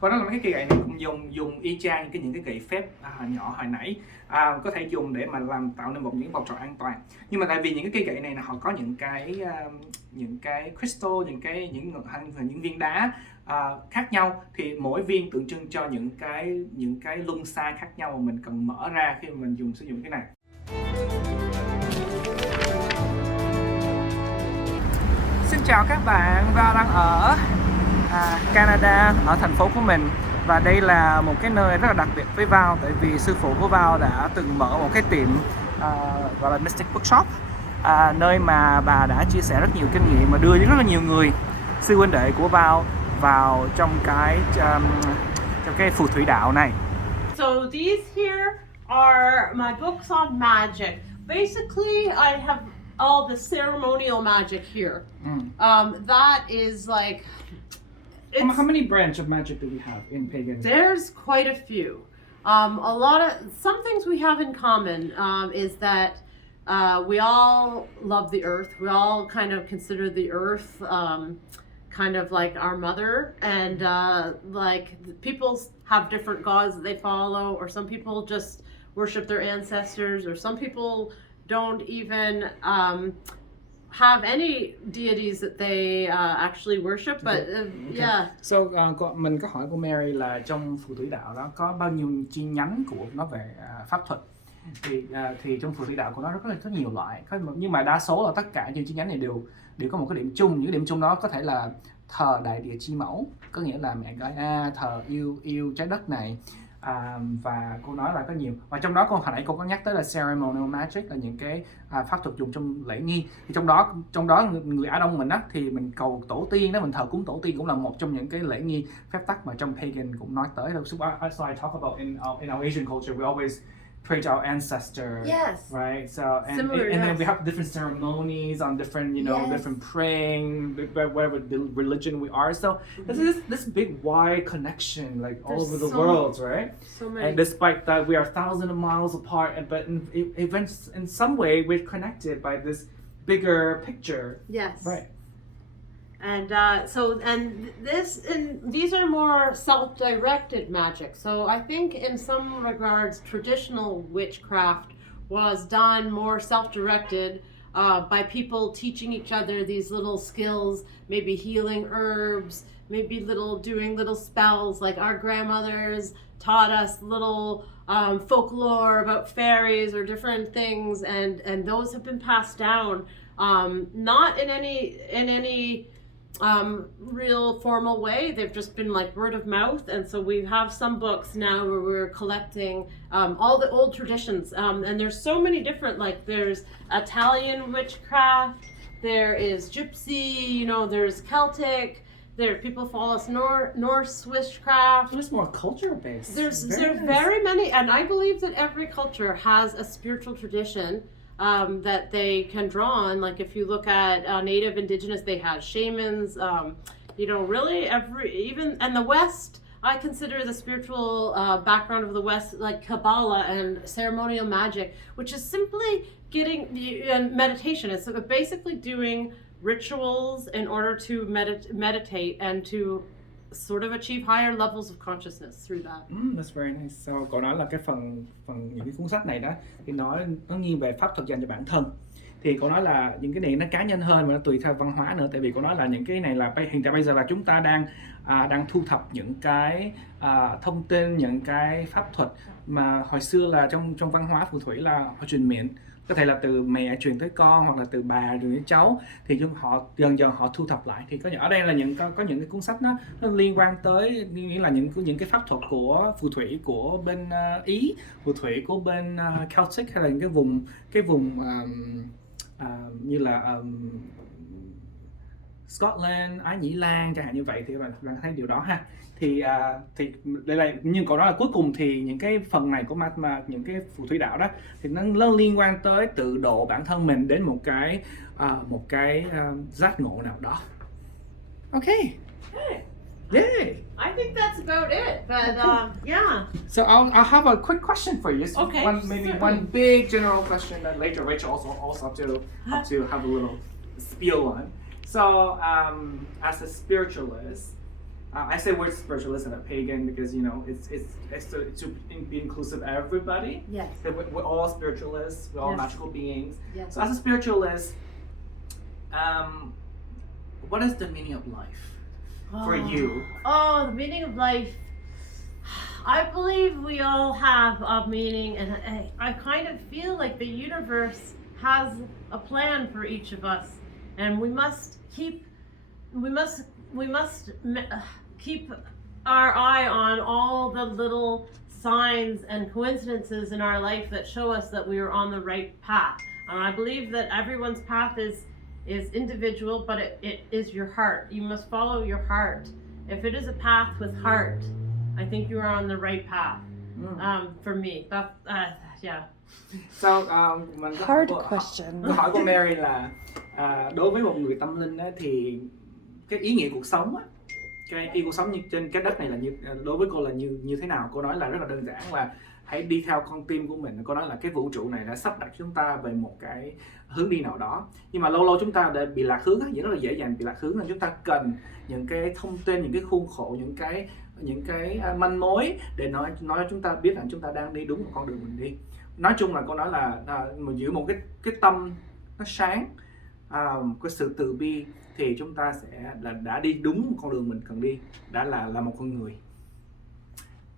Còn đó là mấy cái cây gậy này cũng dùng y chang những cái gậy phép nhỏ hồi nãy, có thể dùng để mà tạo nên những vòng tròn an toàn. Nhưng mà tại vì những cái cây gậy này là họ có những cái crystal, những viên đá khác nhau, thì mỗi viên tượng trưng cho những cái luân xa khác nhau mà mình cần mở ra khi mà mình sử dụng cái này. Xin chào các bạn, Vào đang ở Canada, ở thành phố của mình. Và đây là một cái nơi rất là đặc biệt với Vào, tại vì sư phụ của Vào đã từng mở một cái tiệm gọi là Mystic Bookshop, nơi mà bà đã chia sẻ rất nhiều kinh nghiệm mà đưa rất là nhiều người, sư huynh đệ của Vào vào trong cái phù thủy đạo này. So these here are my books on magic. Basically, I have all the ceremonial magic here. That is like... How many branches of magic do we have in pagan? There's quite a few. Some things we have in common is that we all love the earth. We all kind of consider the earth kind of like our mother, and like people have different gods that they follow, or some people just worship their ancestors, or some people don't even have any deities that they actually worship, but yeah. So mình có hỏi cô Mary là trong phù thủy đạo đó có bao nhiêu chi nhánh của nó về pháp thuật, thì trong phù thủy đạo của nó rất nhiều loại, nhưng mà đa số là tất cả những chi nhánh này đều có một cái điểm chung. Những cái điểm chung đó có thể là thờ đại địa chi mẫu, có nghĩa là mẹ gái thờ yêu trái đất này, và cô nói là có nhiều, và trong đó hồi nãy cô có nhắc tới là ceremonial magic, là những cái pháp thuật dùng trong lễ nghi. Thì trong đó người Á Đông mình á, thì mình cầu tổ tiên đó, mình thờ cúng tổ tiên cũng là một trong những cái lễ nghi phép tắc mà trong pagan cũng nói tới. So I talk about in our Asian culture, we always pray to our ancestors. Yes. Right. So and then we have different ceremonies on different, different praying, whatever the religion we are. So there's this big wide connection, like all over the world, right? So many. And despite that, we are thousands of miles apart, but in some way we're connected by this bigger picture. Yes. Right. And these are more self-directed magic. So I think in some regards, traditional witchcraft was done more self-directed by people teaching each other these little skills, maybe healing herbs, maybe doing little spells. Like our grandmothers taught us little folklore about fairies or different things, and those have been passed down, not in any real formal way. They've just been like word of mouth, and so we have some books now where we're collecting all the old traditions, and there's so many different, like there's Italian witchcraft, there is Gypsy, there's Celtic, there people follow us Norse witchcraft. It's more culture based. There's very many, and I believe that every culture has a spiritual tradition that they can draw on. Like if you look at native indigenous, they had shamans, really even in the West, I consider the spiritual background of the West like Kabbalah and ceremonial magic, which is simply and meditation. It's basically doing rituals in order to meditate and to sort of achieve higher levels of consciousness through that. That's very nice. So cô nói là cái phần những cái cuốn sách này đó thì nó nghiêng về pháp thuật dành cho bản thân. Thì cô nói là những cái này nó cá nhân hơn và nó tùy theo văn hóa nữa. Tại vì cô nói là những cái này là hiện tại bây giờ là chúng ta đang thu thập những cái thông tin, những cái pháp thuật mà hồi xưa là trong văn hóa phù thủy là họ truyền miệng. Có thể là từ mẹ truyền tới con, hoặc là từ bà truyền tới cháu, thì họ dần dần họ thu thập lại. Thì ở đây là có những cái cuốn sách nó liên quan tới, nghĩa là những cái pháp thuật của phù thủy của bên Ý, phù thủy của bên Celtic, hay là những cái vùng như là Scotland, Ái Nhĩ Lan chẳng hạn như vậy. Thì bạn thấy điều đó ha. Thì đây là, nhưng còn đó là cuối cùng thì những cái phần này của những cái phù thủy đạo đó thì nó liên quan tới tự độ bản thân mình đến một cái giác ngộ nào đó. Okay. Yeah. I think that's about it. But yeah. So I'll have a quick question for you. Okay. One big general question that later Rachel also have to have a little spiel on. So as a spiritualist, I say word spiritualist and pagan because it's to be inclusive of everybody. Yes. That we're all spiritualists. We're all Yes. magical beings. Yes. So as a spiritualist, what is the meaning of life for you? Oh, the meaning of life. I believe we all have a meaning, and I kind of feel like the universe has a plan for each of us, and we must keep our eye on all the little signs and coincidences in our life that show us that we are on the right path. And I believe that everyone's path is individual, but it is your heart. You must follow your heart. If it is a path with heart, I think you are on the right path. For me, that yeah. So mình có Hard câu question. hỏi của Mary là đối với một người tâm linh á, thì cái ý nghĩa cuộc sống á, cái ý cuộc sống như trên cái đất này là đối với cô là như thế nào? Cô nói là rất là đơn giản là hãy đi theo con tim của mình. Cô nói là cái vũ trụ này đã sắp đặt chúng ta về một cái hướng đi nào đó, nhưng mà lâu lâu chúng ta đã bị lạc hướng, rất là dễ dàng bị lạc hướng, nên chúng ta cần những cái thông tin, những cái khuôn khổ, những cái manh mối để nói cho chúng ta biết rằng chúng ta đang đi đúng một con đường mình đi. Nói chung là cô nói là mình giữ một cái tâm nó sáng, cái sự từ bi thì chúng ta sẽ đã đi đúng một con đường mình cần đi, đã là một con người.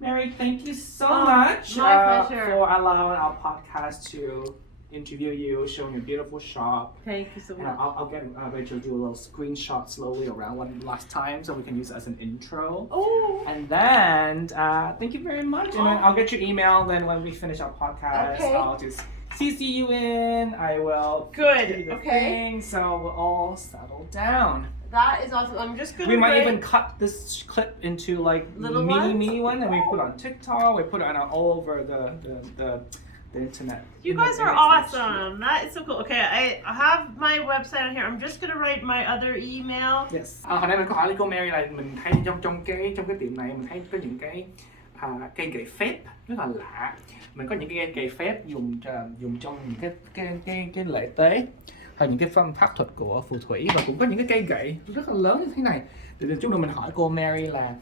Mary, thank you so much my pleasure. for allowing our podcast to interview you, showing your beautiful shop. Thank you so And much. I'll get Rachel to do a little screenshot slowly around one last time so we can use it as an intro. Oh. And then, thank you very much. And then I'll get your email. Then when we finish our podcast, Okay. I'll just CC you in. I will Good. do the Okay. thing so we'll all settle down. That is awesome. I'm just gonna. We might write- even cut this clip into like Little mini one, and we put it on TikTok. We put it on all over the internet. You guys are awesome. That is so cool. Okay, I have my website on here. I'm just gonna write my other email. Yes. Hồi nãy mình có hỏi cô Mary là mình thấy trong cái tiệm này mình thấy có những cái cây gậy phép rất là lạ. Mình có những cái gậy phép dùng trong những cái lễ tế hay những cái pháp thuật của phù thủy, và cũng có những cái cây gậy rất là lớn như thế này. Thì chúng ta mình hỏi cô Mary là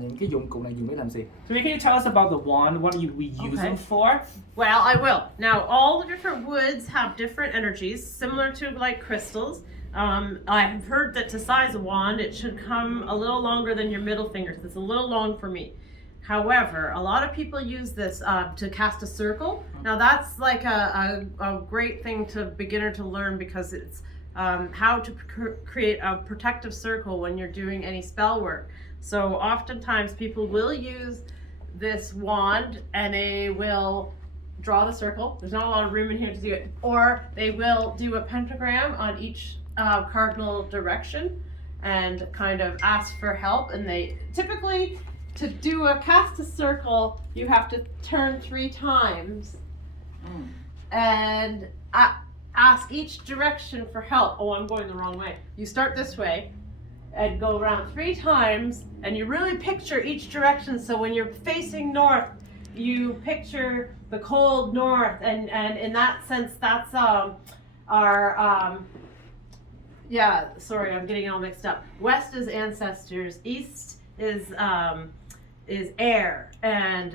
những cái dụng cụ này dùng để làm gì? So can you tell us about the wand? What do we use them for? Well, I will. Now, all the different woods have different energies, similar to like crystals. I've heard that to size a wand, it should come a little longer than your middle fingers. It's a little long for me. However, a lot of people use this to cast a circle. Now, that's like a great thing to beginner to learn, because it's how to create a protective circle when you're doing any spell work. So oftentimes people will use this wand and they will draw the circle. There's not a lot of room in here to do it. Or they will do a pentagram on each cardinal direction and kind of ask for help. And they typically, to cast a circle, you have to turn 3 times and ask each direction for help. Oh, I'm going the wrong way. You start this way and go around 3 times, and you really picture each direction. So when you're facing north, you picture the cold north, and in that sense, that's our yeah. Sorry, I'm getting it all mixed up. West is ancestors, east is air, and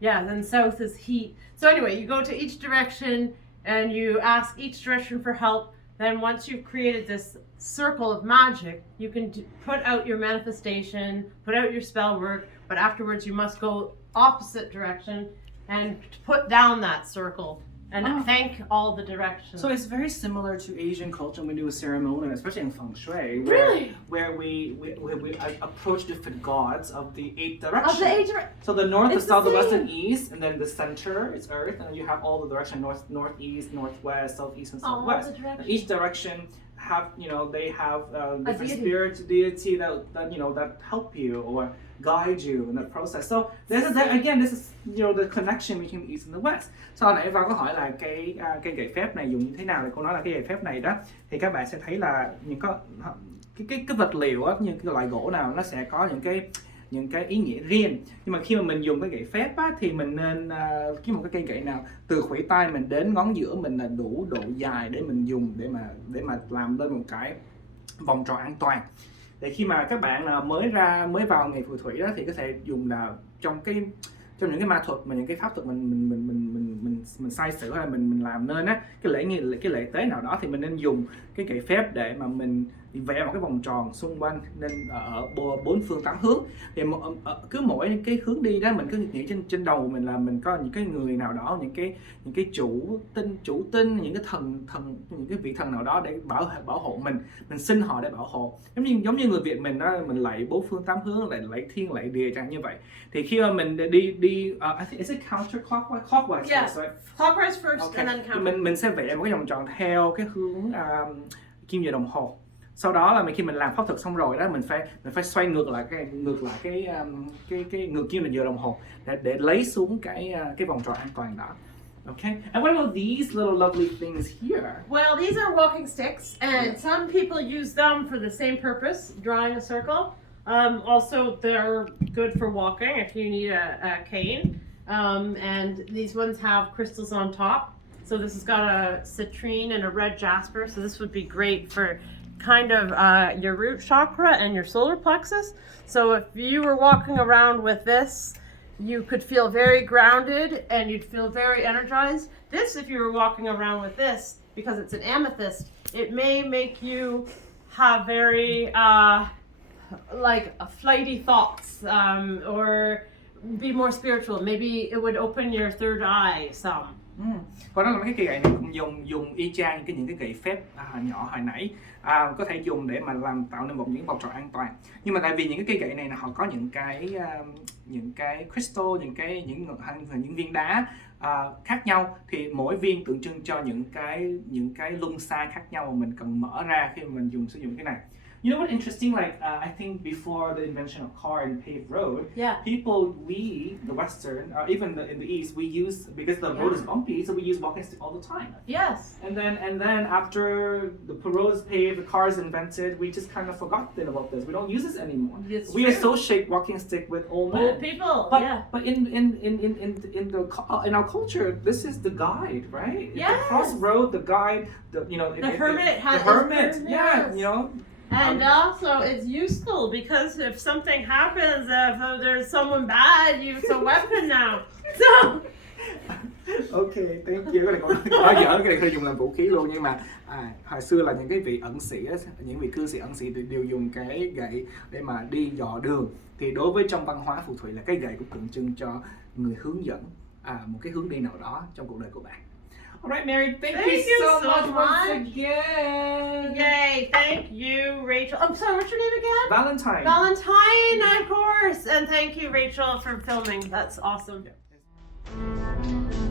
then south is heat. So anyway, you go to each direction and you ask each direction for help. Then once you've created this circle of magic, you can put out your manifestation, put out your spell work, but afterwards you must go opposite direction and put down that circle and thank all the directions. So it's very similar to Asian culture when we do a ceremony, especially in feng shui, where we approach different gods of the 8 directions. Of the 8 directions. So the north, It's the south, the the west, same. and east, and then the center is earth, and then you have all the direction northeast, northwest, southeast, and southwest. the directions. Each direction have they have different deity. deity that help you or guide you in that process. So this is the connection between the east and the west. So hồi nãy vào có hỏi là cái gậy phép này dùng như thế nào, thì cô nói là cái gậy phép này đó thì các bạn sẽ thấy là cái vật liệu á, như cái loại gỗ nào nó sẽ có những cái ý nghĩa riêng. Nhưng mà khi mà mình dùng cái gậy phép á, thì mình nên kiếm một cái cây gậy nào từ khuỷu tay mình đến ngón giữa mình là đủ độ dài để mình dùng để mà làm lên một cái vòng tròn an toàn. Để khi mà các bạn nào mới vào nghề phù thủy đó thì có thể dùng là trong những cái ma thuật mà những cái pháp thuật mình sai sử hay là mình làm nên á, cái lễ tế nào đó thì mình nên dùng cái gậy phép để mà mình vẽ một cái vòng tròn xung quanh, nên ở bốn phương tám hướng. Thì cứ mỗi cái hướng đi đó mình cứ nghĩ trên đầu mình là mình có những cái người nào đó, những cái chủ tinh, những cái thần những cái vị thần nào đó để bảo hộ mình xin họ để bảo hộ. Giống như người Việt mình đó, mình lạy bốn phương tám hướng, lạy thiên lạy địa chẳng như vậy. Thì khi mà mình đi I think is it counterclockwise? Yes, Right? clockwise first Okay. and then counter. Mình sẽ vẽ một cái vòng tròn theo cái hướng kim giờ đồng hồ. Sau đó là khi mình làm pháp thuật xong rồi đó, mình phải xoay ngược lại cái ngược kim giờ đồng hồ để lấy xuống cái vòng tròn an toàn đó. Okay. And what about these little lovely things here? Well, these are walking sticks, and some people use them for the same purpose, drawing a circle. Also, they're good for walking if you need a cane. And these ones have crystals on top. So this has got a citrine and a red jasper. So this would be great for kind of your root chakra and your solar plexus. So if you were walking around with this, you could feel very grounded and you'd feel very energized. This, if you were walking around with this, because it's an amethyst, it may make you have very like flighty thoughts, or be more spiritual. Maybe it would open your third eye some. Còn đó là cái cây gậy này cũng dùng y chang những cái gậy phép nhỏ hồi nãy, có thể dùng để mà tạo nên những vòng tròn an toàn. Nhưng mà tại vì những cái cây gậy này họ có những cái crystal, những viên đá khác nhau, thì mỗi viên tượng trưng cho những cái luân xa khác nhau mà mình cần mở ra khi mà mình sử dụng cái này. You know what interesting? Like I think before the invention of car and paved road, the Western, even in the East, we use, because the road is bumpy, so we use walking stick all the time. Yes. And then after the road is paved, the car is invented, we just kind of forgotten about this. We don't use this anymore. We associate walking stick with old men. Old people. But in our culture, this is the guide, right? Yes. The crossroad, the guide, the hermit has the hermit. Yeah, you know. And also, it's useful because if something happens, if there's someone bad, it's a weapon now. So. Okay, thank you. Cái này nói giỡn, cái này không dùng làm vũ khí luôn, nhưng mà hồi xưa là những cái vị ẩn sĩ, những vị cư sĩ ẩn sĩ thì đều dùng cái gậy để mà đi dò đường. Thì đối với trong văn hóa phù thủy là cái gậy cũng tượng trưng cho người hướng dẫn một cái hướng đi nào đó trong cuộc đời của bạn. Alright, Mary, thank you so much once again. Yay, thank you, Rachel. I'm sorry, what's your name again? Valentine. Valentine, of course. And thank you, Rachel, for filming. That's awesome. Yeah.